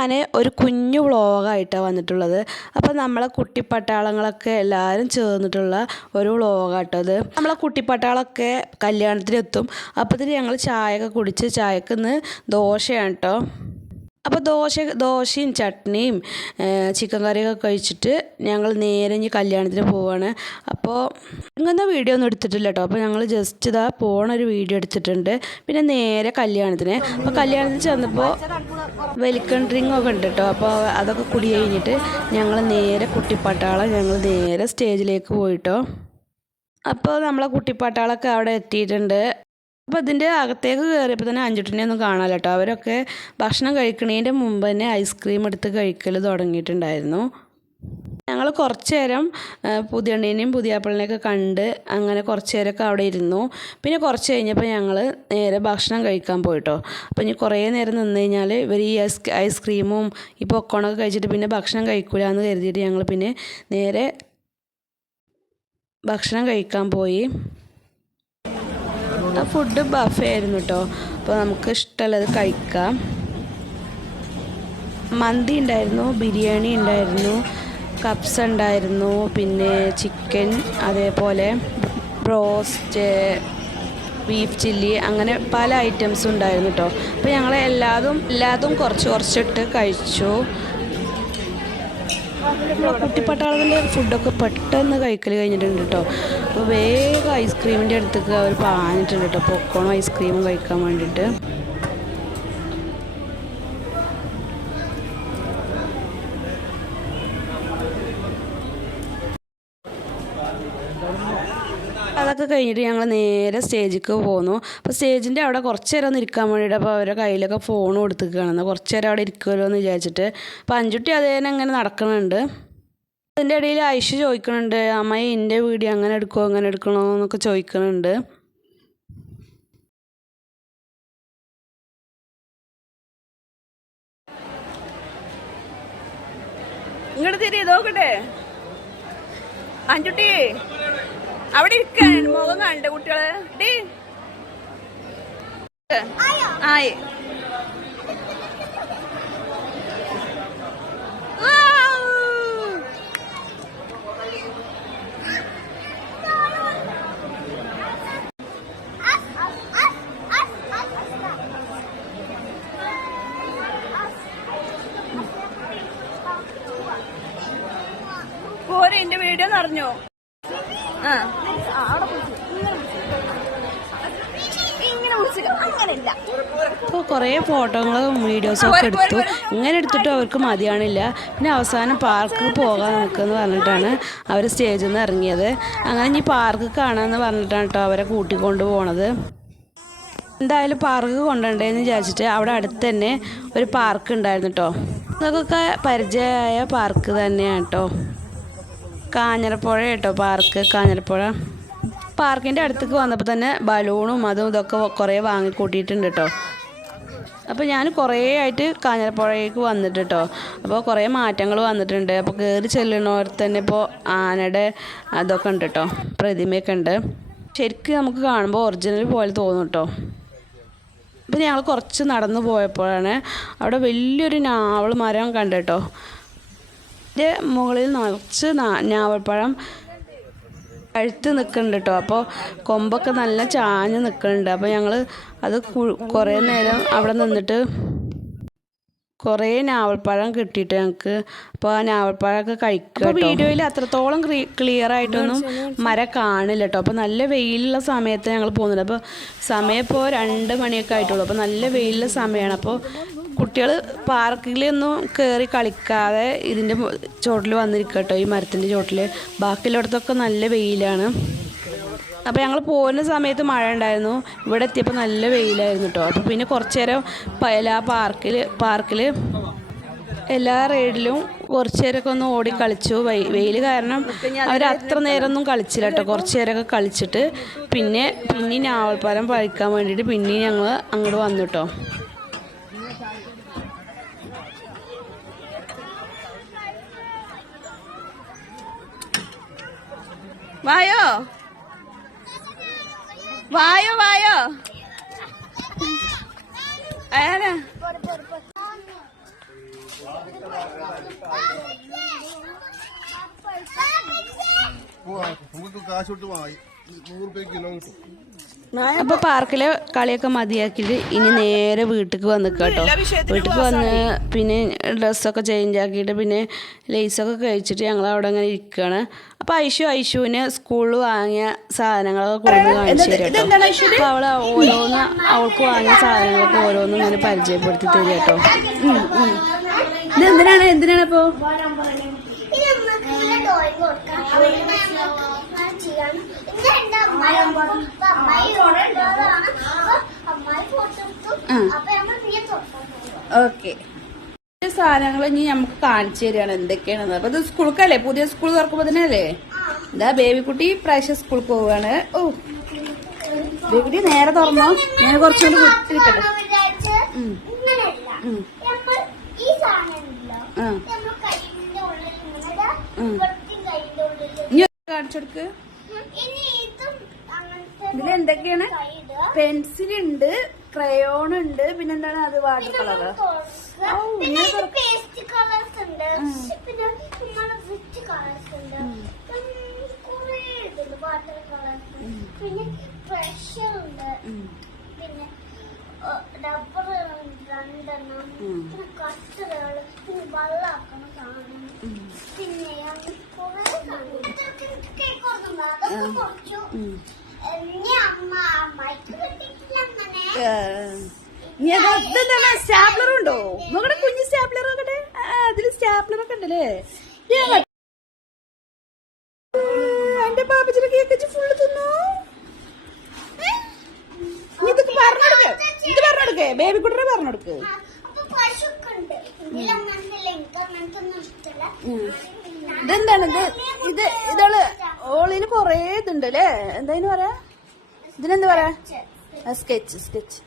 ഞാൻ ഒരു കുഞ്ഞു വ്ളോഗായിട്ടാണ് വന്നിട്ടുള്ളത്. അപ്പോൾ നമ്മളെ കുട്ടിപ്പട്ടാളങ്ങളൊക്കെ എല്ലാവരും ചേർന്നിട്ടുള്ള ഒരു വ്ളോഗാട്ടോ അത് നമ്മളെ കുട്ടിപ്പട്ടാളൊക്കെ കല്യാണത്തിനെത്തും. അപ്പോഴത്തേക്ക് ഞങ്ങൾ ചായയൊക്കെ കുടിച്ച് ചായക്കിന്ന് ദോശയാണ് കേട്ടോ അപ്പോൾ ദോശ ദോശയും ചട്നിയും ചിക്കൻ കറിയൊക്കെ കഴിച്ചിട്ട് ഞങ്ങൾ നേരെ ഇനി കല്യാണത്തിന് പോവാണ്. അപ്പോൾ ഇങ്ങനെ വീഡിയോ ഒന്നും എടുത്തിട്ടില്ല കേട്ടോ അപ്പോൾ ഞങ്ങൾ ജസ്റ്റ് ഇതാ പോണ ഒരു വീഡിയോ എടുത്തിട്ടുണ്ട്. പിന്നെ നേരെ കല്യാണത്തിന്. അപ്പോൾ കല്യാണത്തിന് ചെന്നപ്പോൾ വെൽക്കം ഡ്രിങ്ക് ഒക്കെ ഉണ്ട് കേട്ടോ അപ്പോൾ അതൊക്കെ കുടി കഴിഞ്ഞിട്ട് ഞങ്ങൾ നേരെ കുട്ടിപ്പട്ടാളം ഞങ്ങൾ നേരെ സ്റ്റേജിലേക്ക് പോയിട്ടോ അപ്പോൾ നമ്മളെ കുട്ടിപ്പാട്ടാളൊക്കെ അവിടെ എത്തിയിട്ടുണ്ട്. അപ്പോൾ അതിന്റെ അകത്തേക്ക് കയറിയപ്പോൾ തന്നെ അഞ്ചുട്ടിനെ ഒന്നും കാണാമല്ലോ കേട്ടോ. അവരൊക്കെ ഭക്ഷണം കഴിക്കണതിന്റെ മുമ്പ് തന്നെ ഐസ്ക്രീം എടുത്ത് കഴിക്കൽ തുടങ്ങിയിട്ടുണ്ടായിരുന്നു. ഞങ്ങൾ കുറച്ച് നേരം പുതിയണ്ണീനെയും പുതിയാപ്പിളിനെയൊക്കെ കണ്ട് അങ്ങനെ കുറച്ച് നേരമൊക്കെ അവിടെ ഇരുന്നു. പിന്നെ കുറച്ച് കഴിഞ്ഞപ്പോൾ ഞങ്ങൾ നേരെ ഭക്ഷണം കഴിക്കാൻ പോയിട്ടോ. അപ്പോൾ ഇനി കുറേ നേരം നിന്ന് കഴിഞ്ഞാൽ ഇവർ ഈ ഐസ് ഐസ്ക്രീമും ഈ പൊക്കോണൊക്കെ കഴിച്ചിട്ട് പിന്നെ ഭക്ഷണം കഴിക്കില്ല എന്ന് കരുതിയിട്ട് ഞങ്ങൾ പിന്നെ നേരെ ഭക്ഷണം കഴിക്കാൻ പോയി. ഫുഡ് ബഫേ ആയിരുന്നു കേട്ടോ അപ്പോൾ നമുക്ക് ഇഷ്ടമുള്ളത് കഴിക്കാം. മന്തി ഉണ്ടായിരുന്നു ബിരിയാണി ഉണ്ടായിരുന്നു കപ്സ് ഉണ്ടായിരുന്നു പിന്നെ ചിക്കൻ അതേപോലെ ബ്രോസ്റ്റ് ബീഫ് ചില്ലി അങ്ങനെ പല ഐറ്റംസും ഉണ്ടായിരുന്നു കേട്ടോ അപ്പോൾ ഞങ്ങൾ എല്ലാതും എല്ലാതും കുറച്ച് കുറച്ചിട്ട് കഴിച്ചു. കുട്ടിപ്പട്ടാളത്തിന്റെ ഫുഡൊക്കെ പെട്ടെന്ന് കഴിക്കൽ കഴിഞ്ഞിട്ടുണ്ട് കേട്ടോ അപ്പോൾ വേഗം ഐസ്ക്രീമിന്റെ അടുത്തേക്ക് അവർ പാഞ്ഞിട്ടുണ്ട് കേട്ടോ. പൊക്കോണം ഐസ്ക്രീമും കഴിക്കാൻ വേണ്ടിയിട്ട്. അതൊക്കെ കഴിഞ്ഞിട്ട് ഞങ്ങൾ നേരെ സ്റ്റേജിലേക്ക് പോന്നു. അപ്പോൾ സ്റ്റേജിന്റെ അവിടെ കുറച്ച് നേരം ഒന്ന് ഇരിക്കാൻ വേണ്ടിയിട്ട് അപ്പോൾ അവരുടെ കയ്യിലൊക്കെ ഫോൺ കൊടുത്തിരിക്കുകയാണ്. എന്നാൽ കുറച്ച് നേരം അവിടെ ഇരിക്കുമല്ലോ എന്ന് വിചാരിച്ചിട്ട്. അപ്പോൾ അഞ്ചുട്ടി അതേനെ അങ്ങനെ നടക്കുന്നുണ്ട്. അതിന്റെ ഇടയിൽ ഐഷ് ചോദിക്കുന്നുണ്ട് അമ്മയെ എന്റെ വീഡിയോ അങ്ങനെ എടുക്കുമോ അങ്ങനെ എടുക്കണോ? എന്നൊക്കെ ചോദിക്കുന്നുണ്ട് ഇങ്ങോട്ട് തിരി നോക്കട്ടെ അഞ്ചുട്ടി അവിടെ ഇരിക്കാണ്. മുഖം കാണണ്ടേ കുട്ടികൾ. ആയി. എന്റെ വീഡിയോ നിറഞ്ഞോ ആ. അപ്പോൾ കുറേ ഫോട്ടോകളും വീഡിയോസൊക്കെ എടുത്തു. ഇങ്ങനെ എടുത്തിട്ട് അവർക്ക് മതിയാണില്ല. പിന്നെ അവസാനം പാർക്ക് പോകാൻ നമുക്കെന്ന് പറഞ്ഞിട്ടാണ് അവർ സ്റ്റേജിൽ നിന്ന് ഇറങ്ങിയത്. അങ്ങനെ ഇനി പാർക്ക് കാണാമെന്ന് പറഞ്ഞിട്ടാണ് കേട്ടോ അവരെ കൂട്ടിക്കൊണ്ട് പോണത്. എന്തായാലും പാർക്ക് കൊണ്ടുപോണ്ടേന്ന് വിചാരിച്ചിട്ട് അവിടെ അടുത്ത് തന്നെ ഒരു പാർക്ക് ഉണ്ടായിരുന്നു കേട്ടോ നമുക്കൊക്കെ പരിചയമായ പാർക്ക് തന്നെയാണ് കേട്ടോ കാഞ്ഞിരപ്പുഴ കേട്ടോ പാർക്ക് കാഞ്ഞിരപ്പുഴ. പാർക്കിന്റെ അടുത്തേക്ക് വന്നപ്പോൾ തന്നെ ബലൂണും അതും ഇതൊക്കെ കുറേ വാങ്ങിക്കൂട്ടിയിട്ടുണ്ട് കേട്ടോ. അപ്പോൾ ഞാൻ കുറേ ആയിട്ട് കാഞ്ഞിരപ്പുഴയ്ക്ക് വന്നിട്ട് കേട്ടോ. അപ്പോൾ കുറേ മാറ്റങ്ങൾ വന്നിട്ടുണ്ട്. അപ്പോൾ കയറി ചെല്ലണോടത്ത് തന്നെ ഇപ്പോൾ ആനയുടെ അതൊക്കെ ഉണ്ട് കേട്ടോ പ്രതിമയൊക്കെ ഉണ്ട്. ശരിക്കും നമുക്ക് കാണുമ്പോൾ ഒറിജിനൽ പോലെ തോന്നും കേട്ടോ. അപ്പോൾ ഞങ്ങൾ കുറച്ച് നടന്നു പോയപ്പോഴാണ് അവിടെ വലിയൊരു നാവൾ മരം കണ്ടു കേട്ടോ. ഇതിന്റെ മുകളിൽ നിറച്ച് നാ- ഞാവൽപ്പഴം അഴുത്ത് നിൽക്കുന്നുണ്ട് കേട്ടോ അപ്പോൾ കൊമ്പൊക്കെ നല്ല ചാഞ്ഞ് നിൽക്കുന്നുണ്ട് അപ്പോൾ ഞങ്ങൾ അത് കുറേ നേരം അവിടെ നിന്നിട്ട് കുറേ ഞാവൽപ്പഴം കിട്ടിയിട്ട് ഞങ്ങൾക്ക് അപ്പോൾ ആ ഞാവൽപ്പഴമൊക്കെ കഴിക്കുക വീഡിയോയിൽ അത്രത്തോളം ക്ലിയർ ആയിട്ടൊന്നും മര കാണില്ല കേട്ടോ അപ്പോൾ നല്ല വെയിലുള്ള സമയത്ത് ഞങ്ങൾ പോകുന്നുണ്ട്. അപ്പോൾ സമയം ഇപ്പോൾ രണ്ട് മണിയൊക്കെ ആയിട്ടുള്ളൂ. അപ്പോൾ നല്ല വെയിലുള്ള സമയമാണ് അപ്പോൾ കുട്ടികൾ പാർക്കിലൊന്നും കയറി കളിക്കാതെ ഇതിന്റെ ചോട്ടിൽ വന്നിരിക്കട്ടോ ഈ മരത്തിന്റെ ചോട്ടിൽ ബാക്കിയുള്ളിടത്തൊക്കെ നല്ല വെയിലാണ്. അപ്പോൾ ഞങ്ങൾ പോകുന്ന സമയത്ത് മഴ ഉണ്ടായിരുന്നു. ഇവിടെ എത്തിയപ്പോൾ നല്ല വെയിലായിരുന്നു കേട്ടോ അപ്പോൾ പിന്നെ കുറച്ച് നേരം പയല പാർക്കിൽ പാർക്കിൽ എല്ലാ റൈഡിലും കുറച്ച് നേരമൊക്കെ ഒന്ന് ഓടി കളിച്ചു. വെയിൽ കാരണം അവർ അത്ര നേരമൊന്നും കളിച്ചില്ല കേട്ടോ കുറച്ച് നേരമൊക്കെ കളിച്ചിട്ട് പിന്നെ പിന്നെ ഞാവൽപ്പാലം പഴിക്കാൻ വേണ്ടിയിട്ട് പിന്നെയും ഞങ്ങൾ അങ്ങോട്ട് വന്നു കേട്ടോ വായോ? വായോ വായോ? ആരാ നമുക്ക് കാശ് കൊടുത്ത് വാങ്ങി. നൂറ് അപ്പോൾ പാർക്കിലെ കളിയൊക്കെ മതിയാക്കിയിട്ട് ഇനി നേരെ വീട്ടിലേക്ക് വന്ന് കേട്ടോ. വീട്ടിൽ വന്ന് പിന്നെ ഡ്രസ്സൊക്കെ ചേഞ്ച് ആക്കിയിട്ട് പിന്നെ ലേസൊക്കെ കഴിച്ചിട്ട് ഞങ്ങൾ അവിടെ അങ്ങനെ ഇരിക്കുകയാണ് അപ്പോൾ ഐഷു ഐഷുവിന് സ്കൂളിൽ വാങ്ങിയ സാധനങ്ങളൊക്കെ കൊടുത്ത് കാണിച്ചു അപ്പൊ കേട്ടോ. അപ്പോൾ അവൾ ഓരോന്ന് അവൾക്ക് വാങ്ങിയ സാധനങ്ങളൊക്കെ ഓരോന്നും ഇങ്ങനെ പരിചയപ്പെടുത്തി തരും കേട്ടോ. ഇത് എന്തിനാണ് എന്തിനാണ് ഇപ്പോ? ഓക്കെ. സാധനങ്ങൾ ഇനി നമുക്ക് കാണിച്ചു തരികയാണ് എന്തൊക്കെയാണെന്ന്. അപ്പൊ ഇത് സ്കൂൾക്കല്ലേ? പുതിയ സ്കൂൾ തുറക്കുമ്പോ തന്നെ അല്ലേ ഇതാ ബേബിക്കുട്ടി പ്രാവശ്യം സ്കൂളിൽ പോവാണ് ഓ. ബേബിക്കുട്ടി നേരെ തുറന്നോ? ഞാൻ കുറച്ചുകൂടി വിട്ടിരിക്കട്ടെ ഇനി കാണിച്ചെടുക്ക് ഇതിൽ എന്തൊക്കെയാണ് പെൻസിൽ ഉണ്ട്. ക്രയോൺ ഉണ്ട്. പിന്നെന്താണ് അത് വാട്ടർ കളർ. പിന്നെ ഉണ്ട്. പിന്നെ പിന്നെ പ്രഷർ ഉണ്ട് പിന്നെ രണ്ടെണ്ണം പിന്നെ കട്ടറുകൾ പിന്നെ വെള്ളാക്കണ സാധനം. പിന്നെ അങ്ങനെ കുറേ സാധനം ഇതൊക്കെ കേക്ക് കൊടുക്കുമ്പോ അതൊക്കെ കുറച്ചു. ഇനി അമ്മ അമ്മയ്ക്ക് കിട്ടിയിട്ടില്ല അങ്ങനെ ഇനി അത് ഇതെന്താണ്? സ്റ്റാപ്ലർ ഉണ്ടോ? നോക്കട്ടെ കുഞ്ഞ് സ്റ്റാപ്ലർ നോക്കട്ടെ അതിൽ സ്റ്റാപ്ലർ ഒക്കെ ഉണ്ടല്ലേ? എന്റെ പാപ്പച്ചിന്റെ കേക്ക് ഫുള്ള് തിന്നു? നീ ഇതൊക്കെ പറഞ്ഞെടുക്ക് ഇത് പറഞ്ഞെടുക്കേ ബേബി കുട്ടനെ പറഞ്ഞെടുക്ക് ഇതെന്താണ്? ഇത് ഇത് ഇതൾ ഓളിന് കൊറേ ഇതുണ്ട് അല്ലേ എന്താ പറയാ? ഇതിനെന്താ പറയാ? സ്കെച്ച് സ്കെച്ച്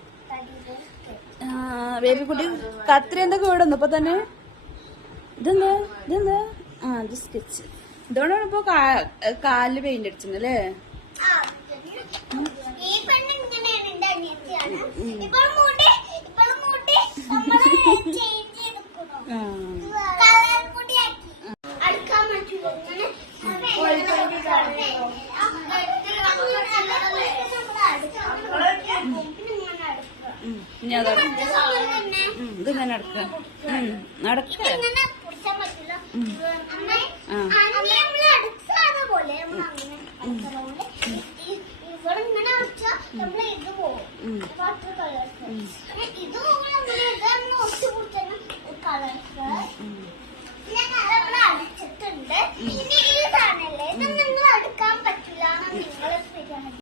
ബേബി കുട്ടി കത്രി എന്തൊക്കെ വീടുന്നു ഇപ്പൊ തന്നെ? ഇതെന്താ? ഇതെന്താ? ആ ഇത് സ്കെച്ച് ഇതുകൊണ്ടാണ് ഇപ്പൊ കാലിൽ പെയിന്റ് അടിച്ചത് അല്ലേ ആ, ഈ പെണ്ണ് ഇങ്ങനെയാണ് എന്റെ അനിയത്തിയാണ് ഇപ്പോൾ മൂട്ടി ഇപ്പോൾ മൂട്ടി നമ്മൾ ചേഞ്ച് ചെയ്തിരിക്കുന്നു കളർ കൂടിയാക്കി അടുക്കാൻ പറ്റൂല ഇങ്ങനെ ഇനി അതാണ് ഇത് ഇങ്ങനെ നടക്ക. നടക്ക. ഇവിടെ ഇങ്ങനെ വെച്ചാൽ നമ്മൾ ഇത് പോകും ഇത്